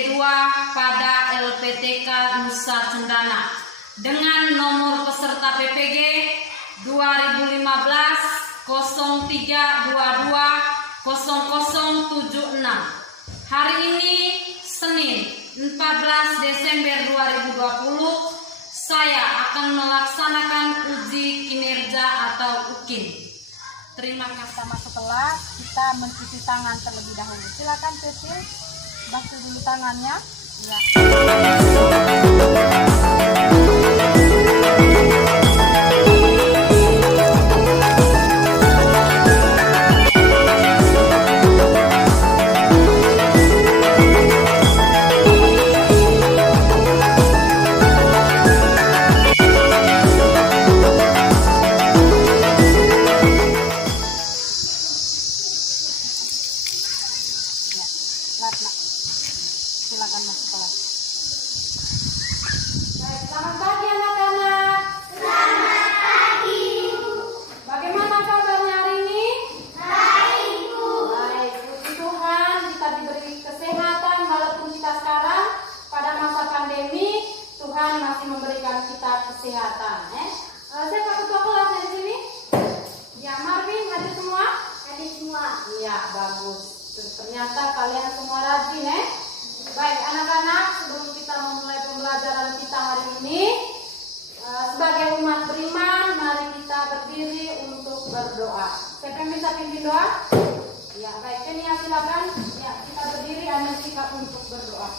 D2 pada LPTK Nusa Cendana dengan nomor peserta PPG 2015 0322 0076. Hari ini Senin 14 Desember 2020 saya akan melaksanakan uji kinerja atau UKIN. Terima kasih. Setelah kita mencuci tangan terlebih dahulu, silakan Cecil basuh dulu tangannya. Ya. Silakan masuk kelas. Baik, selamat pagi anak-anak. Selamat pagi. Bagaimana kabarnya hari ini? Baik, Bu. Baik, puji Tuhan kita diberi kesehatan walaupun kita sekarang pada masa pandemi, Tuhan masih memberikan kita kesehatan. Siapa ketua kelasnya di sini? Ya, Marvin, hadir semua? Hadir semua. Iya, bagus. Ternyata kalian semua rajin, Baik anak-anak, sebelum kita memulai pembelajaran kita hari ini, sebagai umat beriman, mari kita berdiri untuk berdoa. Siapa yang bisa pimpin doa? Ya, baik, Kenia silakan. Ya, kita berdiri ambil sikap untuk berdoa.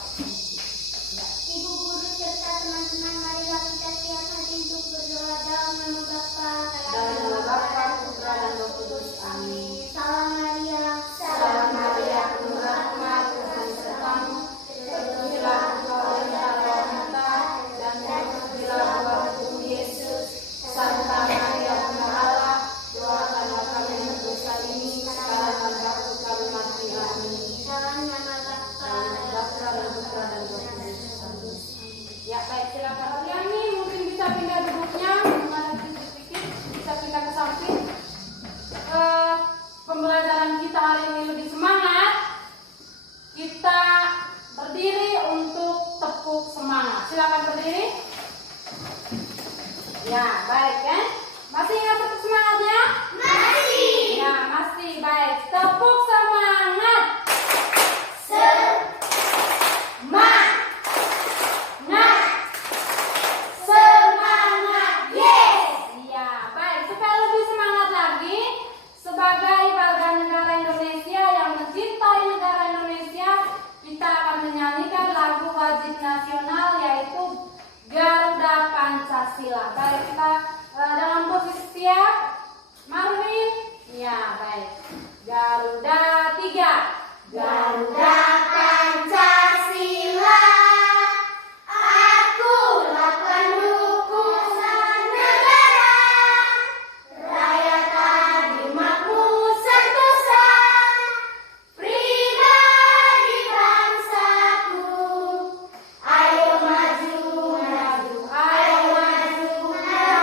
Ya. Ibu guru serta teman-teman, marilah kita siap hati untuk berdoa dalam nama Bapa, Dalam nama Bapa, Putra dan Roh Kudus. Amin. Salam Maria. Salam Maria, penuh rahmat, Tuhan sertamu. Terpujilah engkau di antara wanita, dan terpujilah buah tubuh Yesus. Santa Maria, Bunda Allah, doakanlah kami yang berdosa ini, sekarang dan waktu kami mati. Amin. Dalam nama Bapa. Bapa dan Putra dan Roh Kudus. Amin. Ya, baik, silakan. Yani mungkin bisa pindah duduknya, mari sedikit, bisa pindah ke samping. Pembelajaran kita hari ini lebih semangat. Kita berdiri untuk tepuk semangat. Silakan berdiri. Ya, baik kan? Masih ingat tepuk semangatnya? Masih. Ya, masih. Baik. Tepuk semangat. Semangat. Yes. Iya, baik. Supaya lebih semangat lagi, sebagai warga negara Indonesia yang mencintai negara Indonesia, kita akan menyanyikan lagu wajib nasional yaitu Garuda Pancasila. Baik, kita dalam posisi siap. Marvin, ya baik. Garuda 3. Garuda Pancasila, akulah pendukung negara, rakyat adil makmur sentosa, pribadi bangsaku, ayo maju, Ayo maju, negara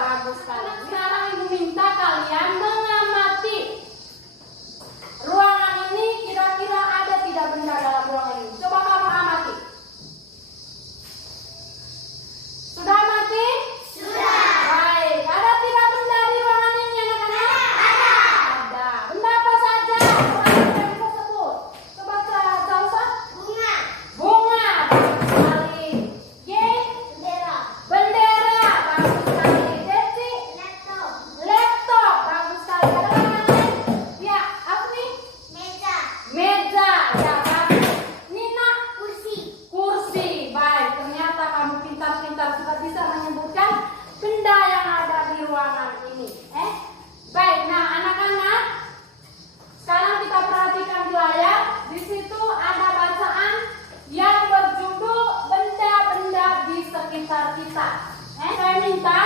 bagus sekali. Sekarang ibu minta kalian mengamati ruangan ini, kira-kira ada tidak benda dalam ruangan ini. Coba kamu amati. Sudah amati? Sudah. Baik, ada tidak benda di ruangan ini anak-anak? Ada. Benda apa saja? Coba kita bisa sebut. Coba Zausa. Bunga. Bunga. Bagus sekali. Ye. Bendera. Bendera. Bagus sekali. Desi. Laptop. Laptop. Bagus sekali. Ada lagi yang lain? Ya, apa nih? Meja. Meja. Ya, bagus. Nina. Kursi. Kursi. Baik, ternyata kamu pintar-pintar sudah bisa menyebutkan benda yang ada di ruangan ini. Baik, nah anak-anak, sekarang kita perhatikan di layar. Di situ ada bacaan yang berjudul benda-benda di sekitar kita. Saya minta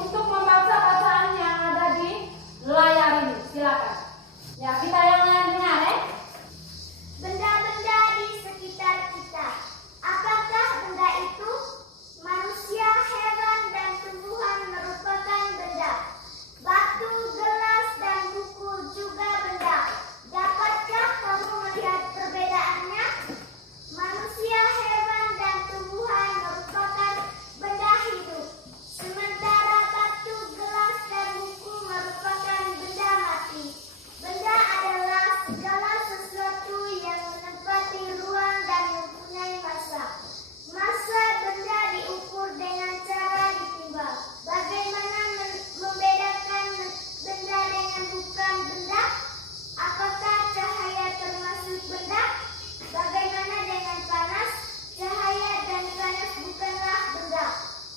untuk membaca bacaan yang ada di layar ini. Silakan. Ya, kita yang lain dengar Benda-benda di sekitar kita. Apakah benda itu? Manusia, hewan, dan tumbuhan merupakan benda. Batu, gelas, dan buku juga benda. Dapatkah kamu melihat perbedaannya? Manusia, hewan, dan tumbuhan merupakan benda hidup. Sementara batu, gelas, dan buku merupakan benda mati. Benda adalah segala sesuatu yang menempati ruang dan mempunyai massa. Massa benda diukur dengan cara ditimbang. Bagaimana membedakan benda dengan bukan benda? Apakah cahaya termasuk benda? Bagaimana dengan panas? Cahaya dan panas bukanlah benda.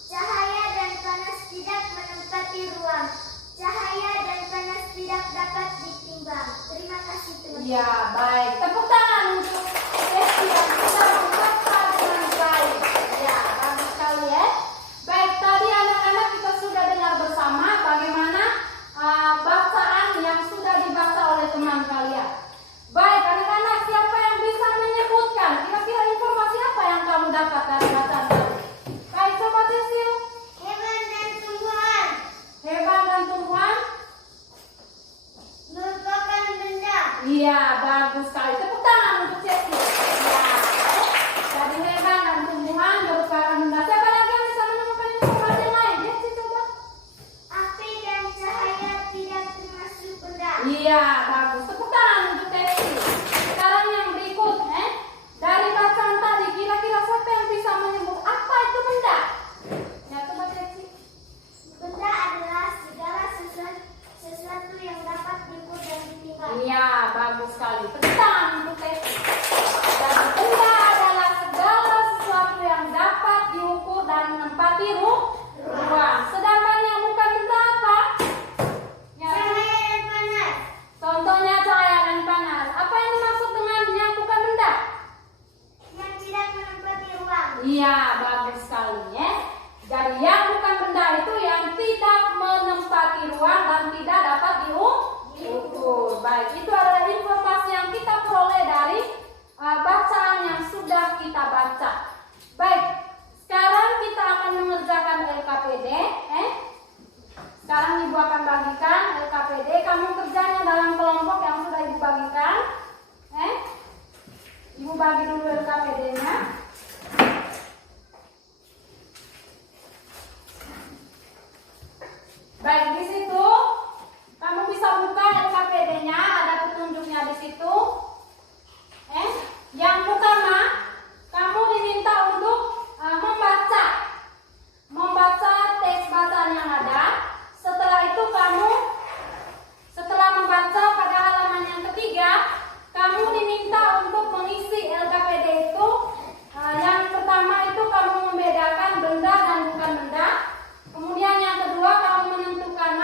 Cahaya dan panas tidak menempati ruang. Cahaya dan panas tidak dapat ditimbang. Terima kasih teman-teman. Ya, baik. Tepuk tangan untuk Desi yang sudah membaca dengan baik. Ya, bagus sekali ya. Baik, tadi anak-anak kita sudah dengar bersama bagaimana bacaan yang sudah dibaca oleh teman kalian. Baik, anak-anak, siapa yang bisa menyebutkan kira-kira informasi apa yang kamu dapat dari bacaan tadi? Baik, coba Cecil. Hewan dan tumbuhan Hewan dan tumbuhan? merupakan benda. Iya, bagus sekali. Tepuk tangan untuk Cecil. Ya, jadi hewan dan tumbuhan merupakan benda. Siapa lagi yang bisa menemukan informasi yang lain? Cecil coba. Api dan cahaya tidak termasuk benda. Iya, bagus. Tepuk tangan untuk Cecil. Sekarang yang berikut, dari bacaan tadi, kira-kira siapa yang bisa menyebut apa itu benda? Ya, coba Cecil. Benda adalah segala sesuatu yang dapat diukur dan ditimbang. Iya, bagus sekali. Tepuk tangan untuk Cecil. Jadi benda adalah segala sesuatu yang dapat diukur dan menempati ruang. Sedangkan yang bukan benda apa? Ya. Cahaya dan panas. Contohnya cahaya dan panas. Apa yang dimaksud dengan yang bukan benda? Yang tidak menempati ruang. Iya, bagus sekali ya. Jadi yang bukan benda itu yang tidak menempati ruang dan tidak dapat diukur. Baik, itu adalah informasi yang kita peroleh dari bacaan yang sudah kita baca. Baik, sekarang kita akan mengerjakan LKPD. Sekarang Ibu akan bagikan LKPD. Kamu kerjanya dalam kelompok yang sudah Ibu bagikan. Ibu bagi dulu LKPD-nya. Baik, di situ kamu bisa buka LKPD-nya, ada petunjuknya di situ. Yang pertama, kamu diminta untuk membaca teks bacaan yang ada. Setelah itu setelah membaca pada halaman yang ketiga, kamu diminta untuk mengisi LKPD itu. Yang pertama itu kamu membedakan benda dan bukan benda. Kemudian yang kedua kamu menentukan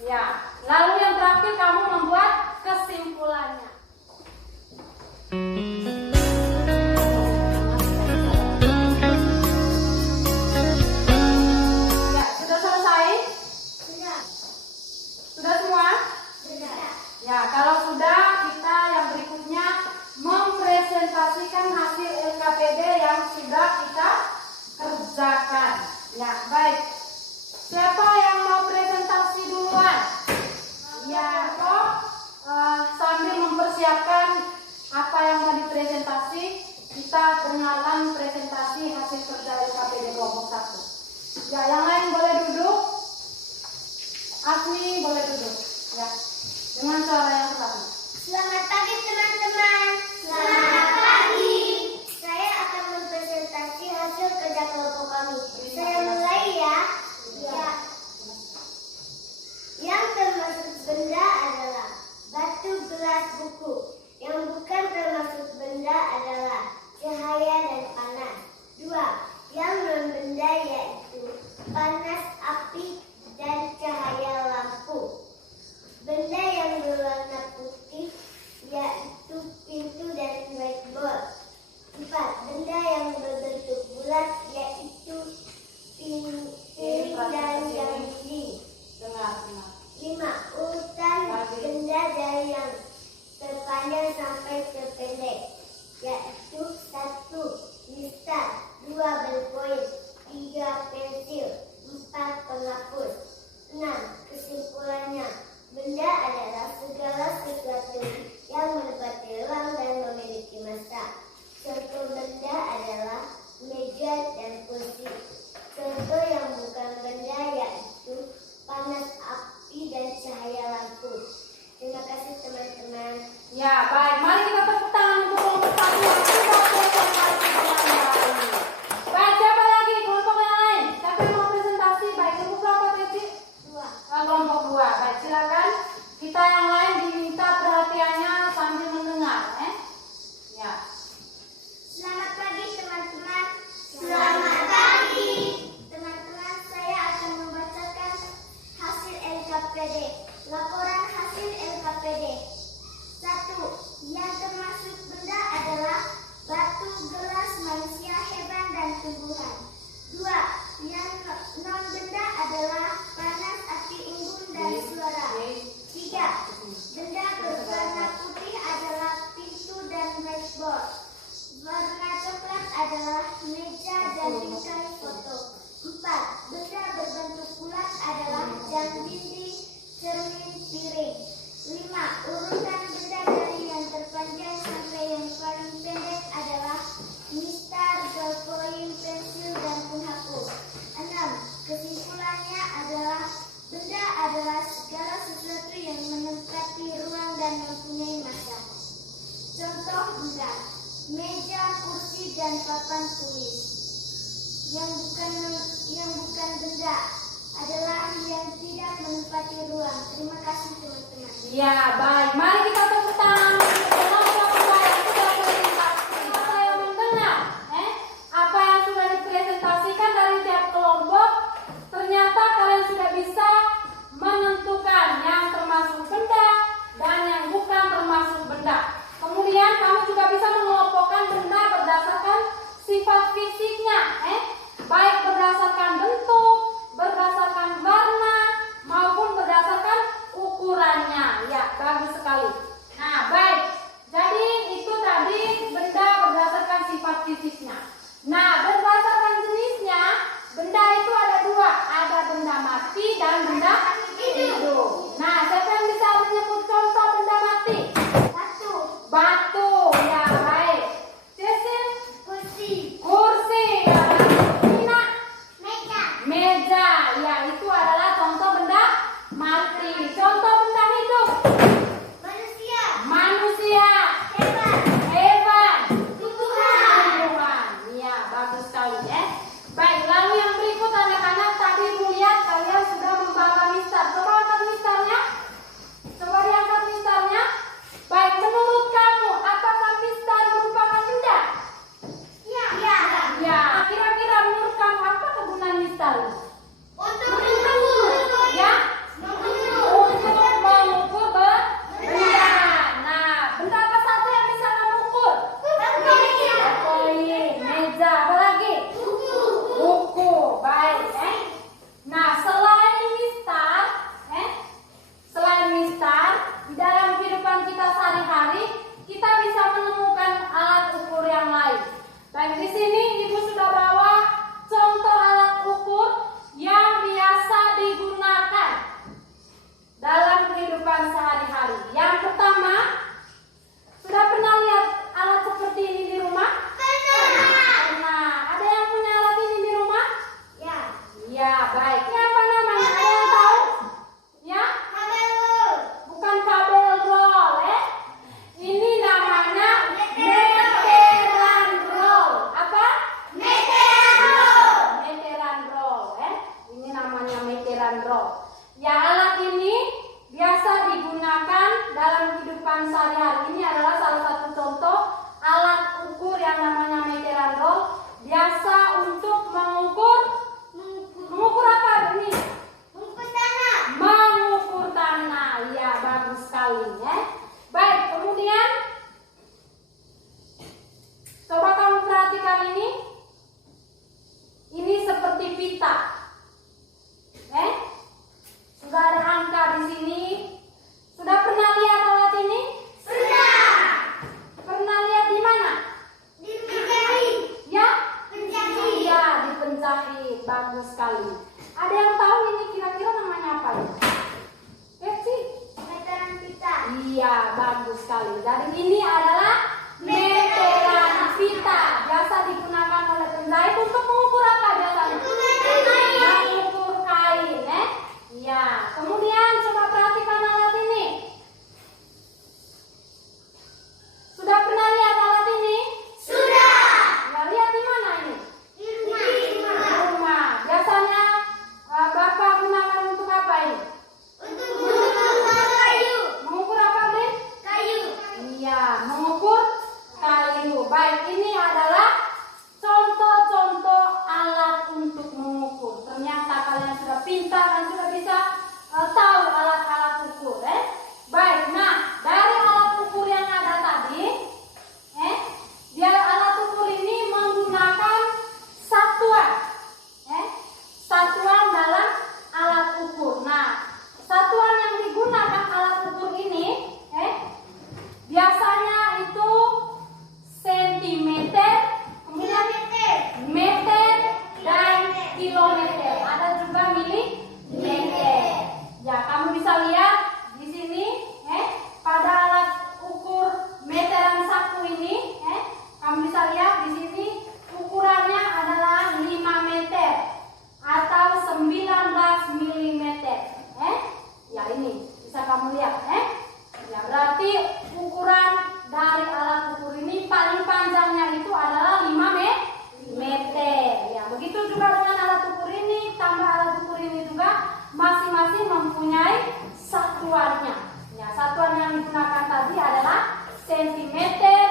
Ya, lalu yang terakhir kamu membuat kesimpulannya. Ya, sudah selesai? Sudah. Sudah semua? Sudah. Ya, kalau sudah, kita yang berikutnya mempresentasikan hasil LKPD yang sudah kita kerjakan. Ya, baik. Siapa yang mau presentasi duluan? Ya, kok sambil mempersiapkan apa yang mau dipresentasi, kita dengarkan presentasi hasil kerja LKPD kelompok 1. Ya, yang lain boleh duduk. Asmi boleh duduk. Ya, dengan suara yang keras. Selamat pagi teman-teman. Selamat pagi. Saya akan mempresentasi hasil kerja kelompok kami. Saya mulai ya. Ya. Yang termasuk benda adalah batu, gelas, buku. Yang bukan termasuk benda adalah cahaya dan panas. 2. Yang non-benda yaitu panas, api, dan cahaya lampu. Benda yang berwarna putih yaitu pintu dan whiteboard. 4. Benda yang berbentuk bulat yaitu piring dan yang dinding. Dengar. 5. Urutan benda dari yang terpanjang sampai terpendek yaitu 1. Listar, 2. Ballpoint, 3. pensil, 4. penghapus. 6. Kesimpulannya, benda adalah segala sesuatu yang menepati ruang dan memiliki masa. Contoh benda adalah meja dan kursi. Contoh yang bukan benda yaitu panas, api, dan cahaya lampu. Terima kasih teman-teman. Ya, baik. Mari kita tepuk tangan untuk kelompok 1 yang sudah presentasi dengan baik. Baik, siapa lagi? Kelompok yang lain. Siapa yang mau presentasi? Baik, kelompok berapa tadi? 2. Kelompok 2. Baik, silakan. Kita yang lain diminta perhatiannya sambil mendengar. Ya. Selamat pagi teman-teman. Selamat pagi. Teman-teman, saya akan membacakan hasil LKPD. Laporan hasil LKPD. 1. Yang termasuk benda adalah batu, gelas, manusia, hewan, dan tumbuhan. 2. Yang non-benda adalah panas, api, unggun, dan suara. 3. Benda berwarna putih adalah pintu dan whiteboard. Warna coklat adalah meja dan bingkai foto. 4. Benda berbentuk bulat adalah jam dinding, cermin, piring. 5. Urutan benda dari yang terpanjang sampai yang paling pendek adalah mistar, ballpoint, pensil, dan penghapus. 6. Kesimpulannya adalah benda adalah segala sesuatu yang menempati ruang dan mempunyai masa. Contoh benda: meja, kursi, dan papan tulis. Yang bukan benda adalah yang tidak menempati ruang. Terima kasih teman-teman. Ya, baik. Mari kita tepuk tangan untuk kelompok 2 yang sudah presentasi. Saya mendengar apa yang sudah dipresentasikan dari tiap kelompok. Ternyata kalian sudah bisa menentukan yang termasuk benda dan yang bukan termasuk benda. Kemudian kamu juga bisa mengelompokkan benda berdasarkan sifat fisiknya, baik berdasarkan bentuk, berdasarkan warna, maupun berdasarkan ukurannya. Ya, bagus sekali. Iya, bagus sekali. Jadi ini adalah meteran pita. Biasa digunakan oleh penjahit untuk mengukur apa biasanya? Mengukur kain, Iya. Kemudian coba perhatikan alat ini. Sudah pernah lihat alat ini? Sudah. Ya, lihat di mana ini? Di rumah. Biasanya Bapak gunakan untuk apa ini? Untuk mengukur kayu. Mengukur apa, Brin? Kayu. Iya, mengukur kayu. Baik, ini adalah contoh-contoh alat untuk mengukur. Ternyata kalian sudah pintar dan sudah bisa tahu alat-alat ukur, Baik, nah dari alat ukur yang ada tadi, dia alat ukur ini menggunakan satuan, satuan dalam alat ukur. Nah, satuan yang digunakan alat ukur ini, biasanya itu sentimeter, kemudian meter dan kilometer. Ada juga milimeter. Ya, kamu bisa lihat di sini, pada alat ukur meteran saku ini, kamu bisa lihat di sini ukurannya adalah 5 meter atau 19 milimeter. Ya, ini bisa kamu lihat, Ya, berarti ukuran dari alat ukur ini paling panjangnya itu adalah 5 meter. Ya, begitu juga dengan alat ukur ini, tambah alat ukur ini juga masing-masing mempunyai satuannya. Ya, satuan yang digunakan tadi adalah sentimeter,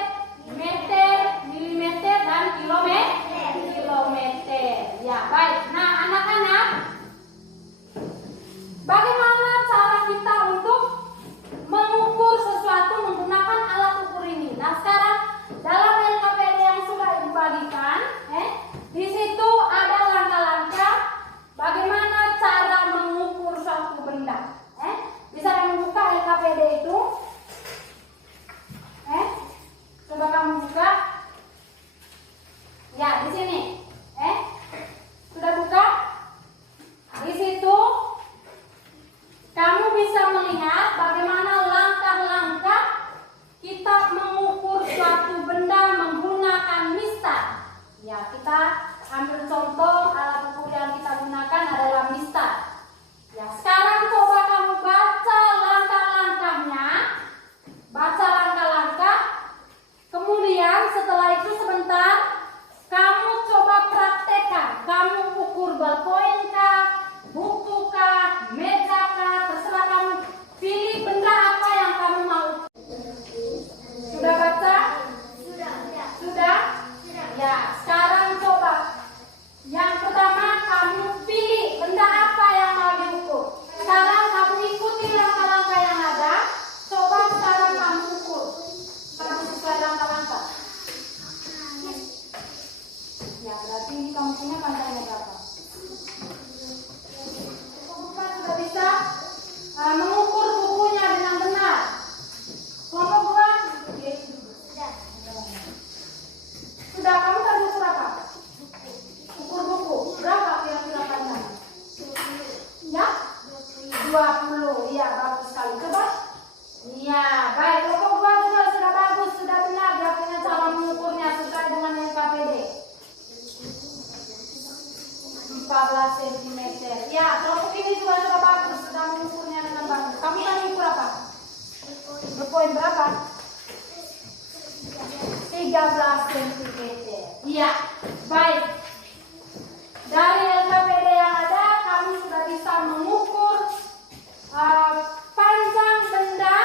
meter, milimeter dan kilometer. Ya, baik. Nah, anak-anak, bagaimana cara kita untuk mengukur sesuatu menggunakan alat ukur ini? Nah, sekarang dalam LKPD yang sudah dibagikan, di situ ada langkah-langkah bagaimana cara mengukur suatu benda. Bisa kamu buka LKPD itu? Coba kamu buka. Ya, di sini. Sudah buka? Di situ kamu bisa melihat bagaimana langkah-langkah kita mengukur suatu benda menggunakan mistar. Ya, kita ambil contoh alat ukur yang kita gunakan adalah mistar. Ya, sekarang coba kamu baca langkah-langkahnya. Baca langkah-langkah. Kemudian setelah itu sebentar kamu coba praktekkan. Kamu ukur ballpoint kah, buku kah, meja kah, terserah kamu pilih benda apa yang kamu mau. Sudah baca? Sudah? Ya, sekarang coba. Yang pertama kamu pilih benda apa yang mau diukur. Sekarang kamu ikuti langkah-langkah yang ada. Coba sekarang kamu ukur. Kamu sesuai langkah-langkah. Ya, berarti ini kamu punya panjangnya berapa? Bukan sudah bisa mengukur bukunya dengan benar. Kelompok dua? Sudah, kamu tadi ukur apa? Ukur buku. Berapa kira-kira panjang? Ya? 20. Iya, bagus sekali. Coba. Iya, baik. Kelompok dua juga sudah bagus, sudah benar. Dia punya cara mengukurnya sesuai dengan LKPD. 14 cm. Ya, kelompok ini juga sudah bagus, sudah mengukurnya dengan bagus. Kamu tadi ukur apa? Berpoin berapa? 13 cm. Iya, baik. Dari LKPD yang ada, kami sudah bisa mengukur panjang benda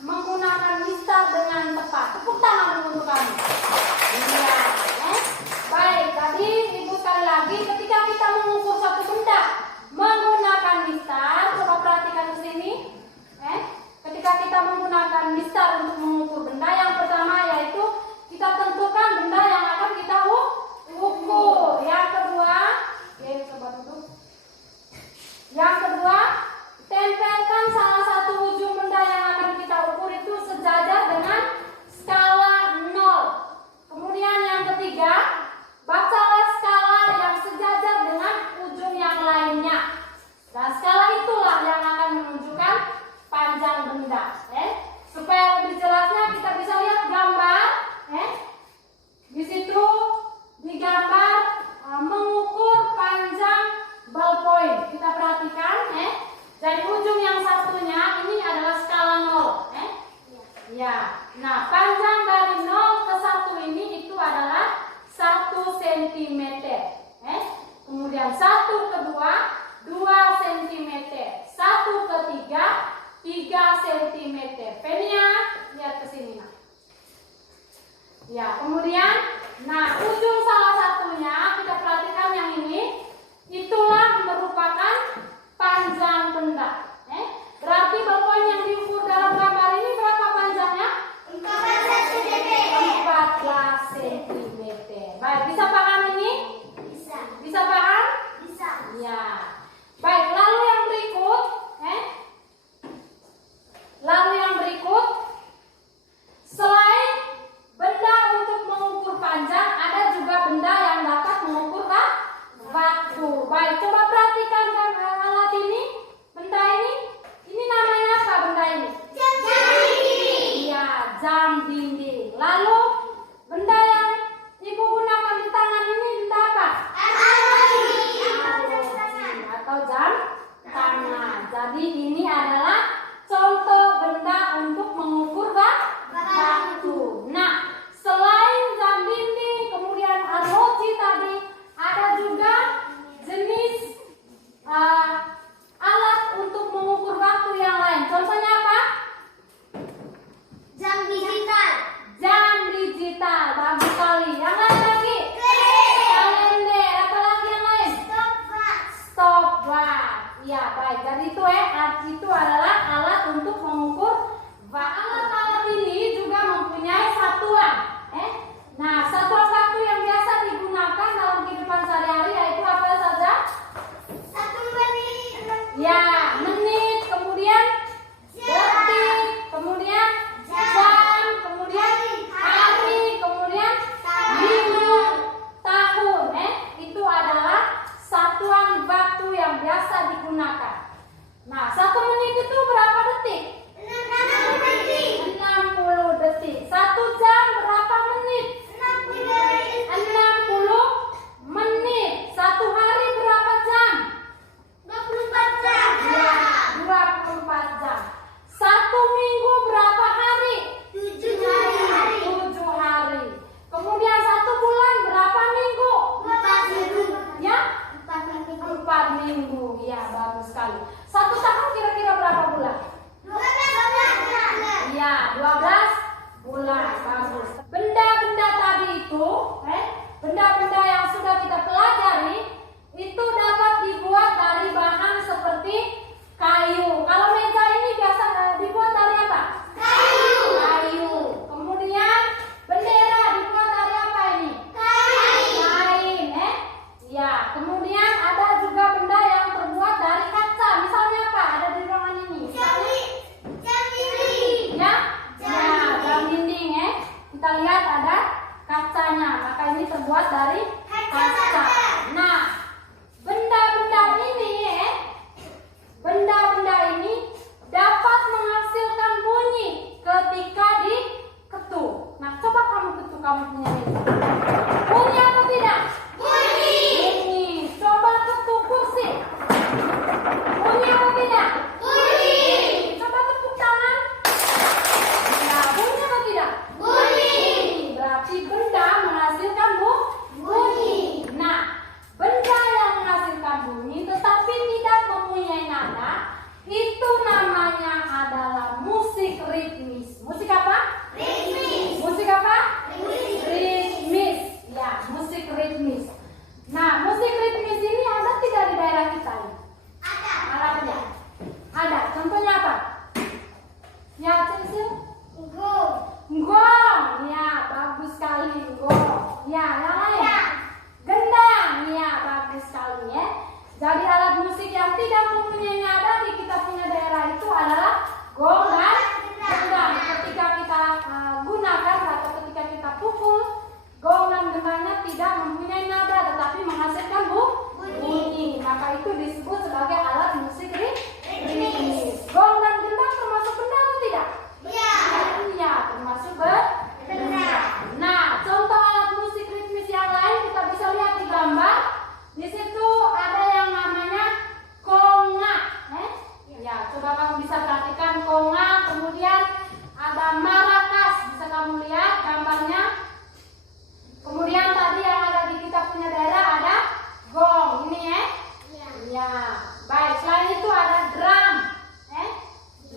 menggunakan mistar dengan tepat. Tepuk tangan dulu untuk kami. Iya, baik. Tadi ibu sekali lagi, ketika kita mengukur satu benda menggunakan mistar, coba perhatikan di sini. Ketika kita menggunakan mistar untuk mengukur benda, yang pertama yaitu kita tentukan benda yang akan kita ukur. 3 cm. Fenia, lihat ke sini nak. Ya, kemudian, nah ujung salah satunya kita perhatikan yang ini, itulah merupakan panjang benda. Berarti ballpoint yang diukur dalam gambar ini berapa panjangnya? 14 cm. 14 cm. Baik, bisa paham ini? Bisa. Bisa paham? Bisa. Ya. Baik, lalu yang berikut, selain benda untuk mengukur panjang, ada juga benda yang dapat mengukur waktu. Baik, coba perhatikan kan alat ini. Benda ini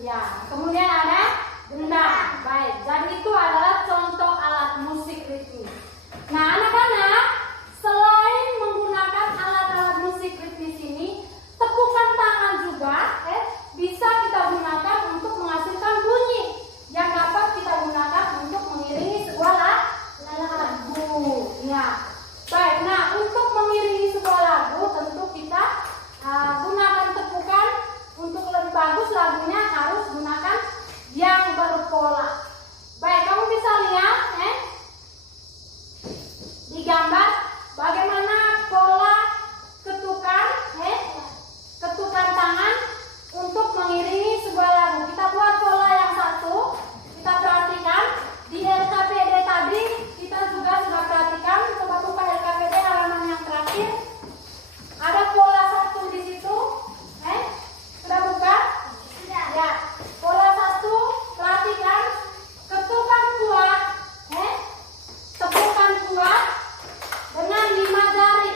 Ya, kemudian ada gendang. Baik, dan itu adalah contoh alat musik ritmis. Nah, anak-anak, selain menggunakan alat-alat musik ritmis ini, tepukan tangan juga bisa kita gunakan untuk menghasilkan bunyi yang dapat kita gunakan untuk mengiringi sebuah lagu. Ya. Baik, nah untuk mengiringi sebuah lagu tentu kita gunakan tepukan. Untuk lebih bagus lagunya harus gunakan yang berpola. Baik, kamu bisa lihat di gambar bagaimana pola ketukan tangan untuk mengiringi sebuah lagu. Kita buat pola yang satu, kita perhatikan di LKPD tadi kita juga sudah perhatikan. Coba buka LKPD halaman yang terakhir. Ada pola satu di situ. Sudah buka? Sudah. Ya. Pola satu, perhatikan ketukan kuat, tepukan kuat dengan 5 jari,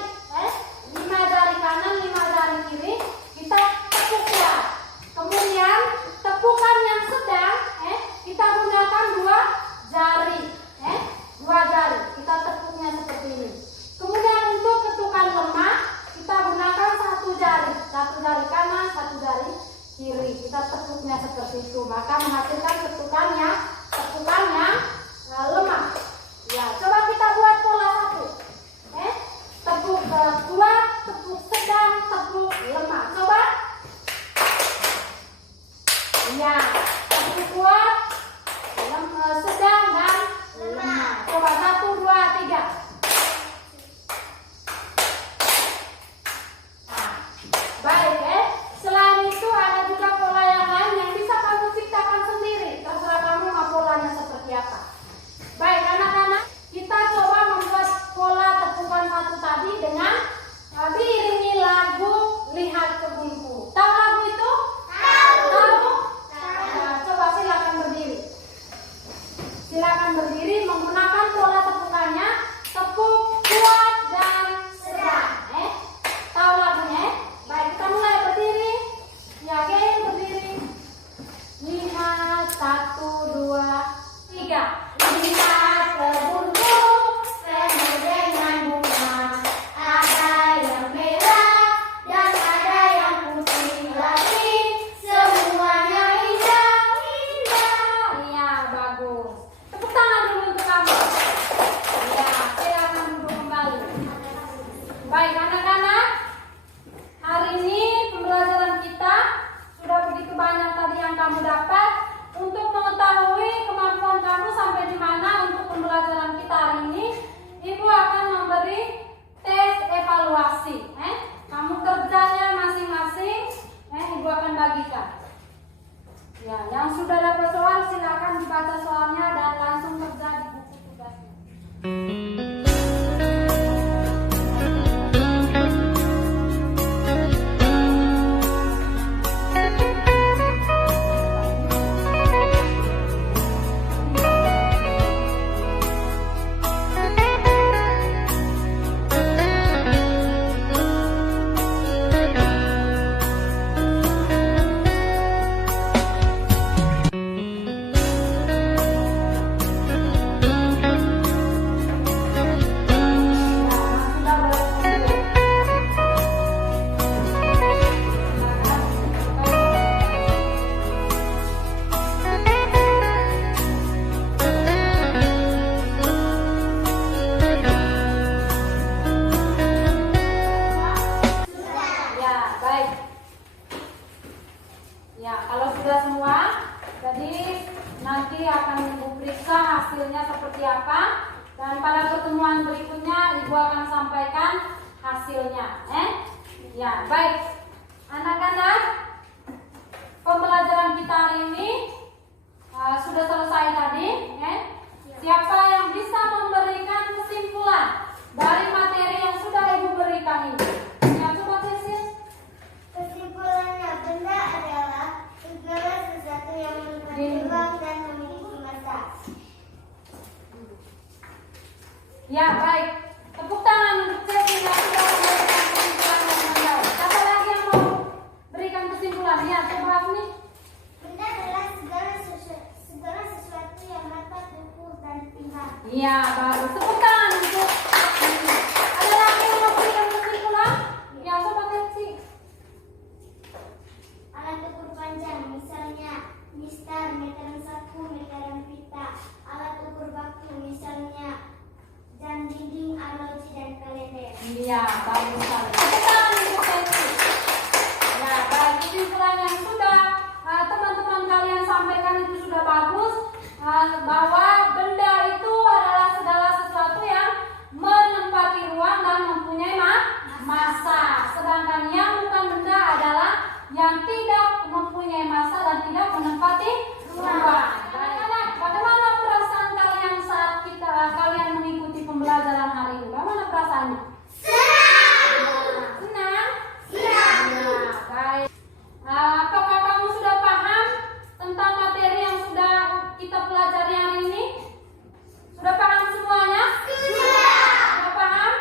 5 jari kanan, 5 jari kiri, kita tepuk kuat. Kemudian tepukan yang sedang, kita gunakan 2 jari, 2 jari, kita tepuknya seperti ini. Kemudian untuk ketukan lemah, kita gunakan 1 jari kanan, 1 jari kiri, kita tepuknya seperti itu, maka menghasilkan tepukan yang lemah. Ya, coba kita buat pola satu, tepuk kuat, tepuk sedang, tepuk lemah. Coba, ya, tepuk kuat, sedang dan lemah. Coba 1, 2, 3. Baik, selain itu ada juga pola yang lain yang bisa kamu ciptakan sendiri. Terserah kamu mau polanya seperti apa. Baik, anak-anak, kita coba membuat pola tepukan satu tadi dengan diiringi lagu Lihat Kebunku. Tahu lagu itu? Tahu? Nah, coba silakan berdiri. Silakan berdiri menggunakan pola tepukannya tepuk kuat dan sedang. Tahu lagunya? Baik, kita mulai berdiri. Ya, berdiri. Lihat, 1, 2, 3. Lihat kebunku penuh dengan bunga. Ada yang merah dan ada yang putih lagi. Semuanya indah, indah. Iya, bagus. Tepuk tangan dulu untuk kamu. Ya, silakan duduk kembali. Baik, anak-anak. Hari ini pembelajaran kita sudah begitu banyak tadi yang kamu dapat. Untuk mengetahui kemampuan kamu sampai di mana untuk pembelajaran kita hari ini, Ibu akan memberi tes evaluasi. Kamu kerjanya masing-masing, Ibu akan bagikan. Ya, yang sudah dapat soal silakan dibaca soalnya dan langsung kerja di buku tugasnya. Ya, kalau sudah semua, jadi nanti akan Ibu periksa hasilnya seperti apa. Dan pada pertemuan berikutnya Ibu akan sampaikan hasilnya. Ya, baik. Anak-anak, pembelajaran kita hari ini sudah selesai tadi. Siapa yang bisa memberikan kesimpulan dari materi yang sudah Ibu berikan ini? Ya, coba Cecil. Kesimpulannya, benda adalah segala sesuatu yang berkembang dan memiliki masa. Ya, baik. Tepuk tangan untuk Cecil yang sudah memberikan kesimpulan yang benar. Siapa lagi yang mau berikan kesimpulan? Ya, coba nih. Benda Iya, bagus. Tepuk tangan untuk ini. Ada lagi yang mau berikan musik pulang? Ya, sobat Etsy. Alat ukur panjang, misalnya mistar, meteran saku, meteran pita. Alat ukur baku, misalnya jam dinding, arloji, dan kalender. Iya, bagus sekali. Tepuk tangan untuk Etsy. Ya, baik. Kesimpulan yang sudah teman-teman kalian sampaikan itu sudah bagus. Bahwa benda itu adalah segala sesuatu yang menempati ruang dan mempunyai massa. Sedangkan yang bukan benda adalah yang tidak mempunyai massa dan tidak menempati ruang. Anak-anak, bagaimana perasaan kalian saat kalian mengikuti pembelajaran hari ini? Bagaimana perasaannya? Senang? Nah, baik. Apakah kamu sudah paham tentang materi yang sudah kita pelajari hari ini? Sudah paham semuanya? Sudah paham?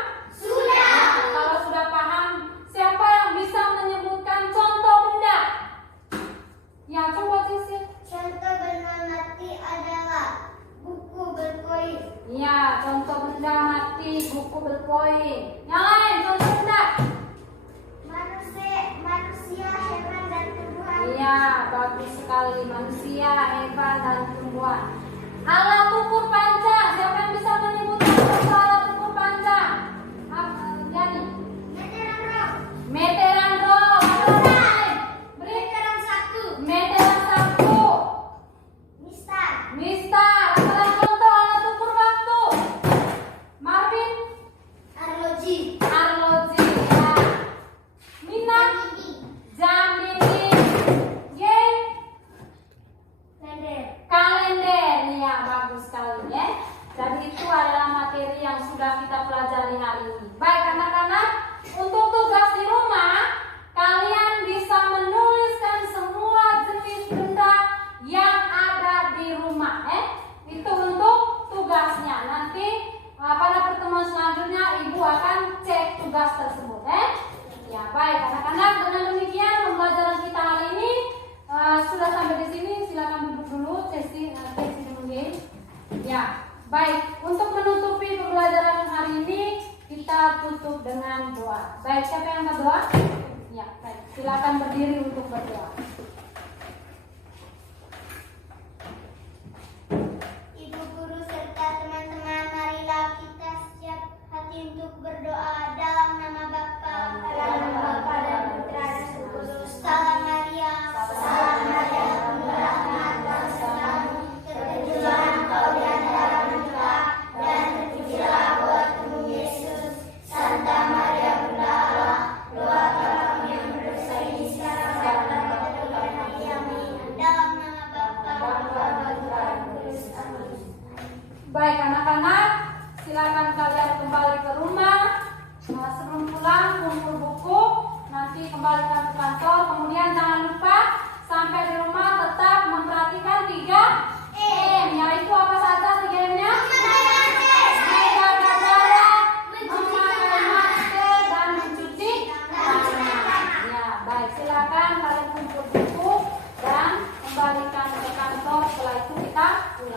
Nah, kalau sudah paham, siapa yang bisa menyebutkan contoh benda? Ya, coba Sisi. Contoh benda mati adalah buku berkoin. Ya, contoh benda mati, buku berkoin. Yang lain, contoh benda. Manusia, hewan, dan tumbuhan. Iya, bagus sekali. Manusia, hewan, dan tumbuhan. Alat ukur panca. Siapa yang bisa menyebutkan contoh alat ukur panca? Yani. Meteran roll. Meteran roll. Beri. Meteran saku. Meteran saku. Mistar. Mistar. Sekarang contoh alat ukur waktu. Marvin. Arloji. Arloji. Ya. Mina. Dinding. Jam dinding. Yeay. Kalender. Kalender. Ya, bagus sekali ya. Jadi itu adalah materi yang sudah kita pelajari hari ini. Baik anak-anak, untuk tugas di rumah, kalian bisa menuliskan semua jenis benda yang ada di rumah. Itu untuk tugasnya. Nanti pada pertemuan selanjutnya Ibu akan cek tugas tersebut. Ya, baik anak-anak, dengan demikian pembelajaran kita hari ini sudah sampai di sini. Silakan duduk dulu, sesi mungkin. Ya, baik. Untuk menutupi pembelajaran hari ini, kita tutup dengan doa. Baik, siapa yang berdoa? Ya, baik. Silakan berdiri untuk berdoa. Ibu guru serta teman-teman, marilah kita siap hati untuk berdoa dalam nama Bapa, dalam nama Bapa dan Putra dan Roh Kudus. Salam Maria, penuh rahmat, Tuhan sertamu. Terpujilah engkau di antara wanita, dan terpujilah buahmu Yesus. Santa Maria Bunda Allah, doakan kami yang berdosa ini sekarang dan pada waktu kami. Amin. Dalam nama Bapa, Putra dan Roh Kudus. Amin. Baik anak-anak, silakan kalian kembali ke rumah. Sebelum pulang kumpul buku, nanti kembalikan ke kantor. Kemudian jangan lupa sampai di rumah tetap memperhatikan 3M, yaitu apa saja 3M-nya? Menjaga jarak, memakai masker, dan mencuci tangan. Ya, baik, silakan kalian kumpul buku dan kembalikan ke kantor. Setelah itu kita pulang.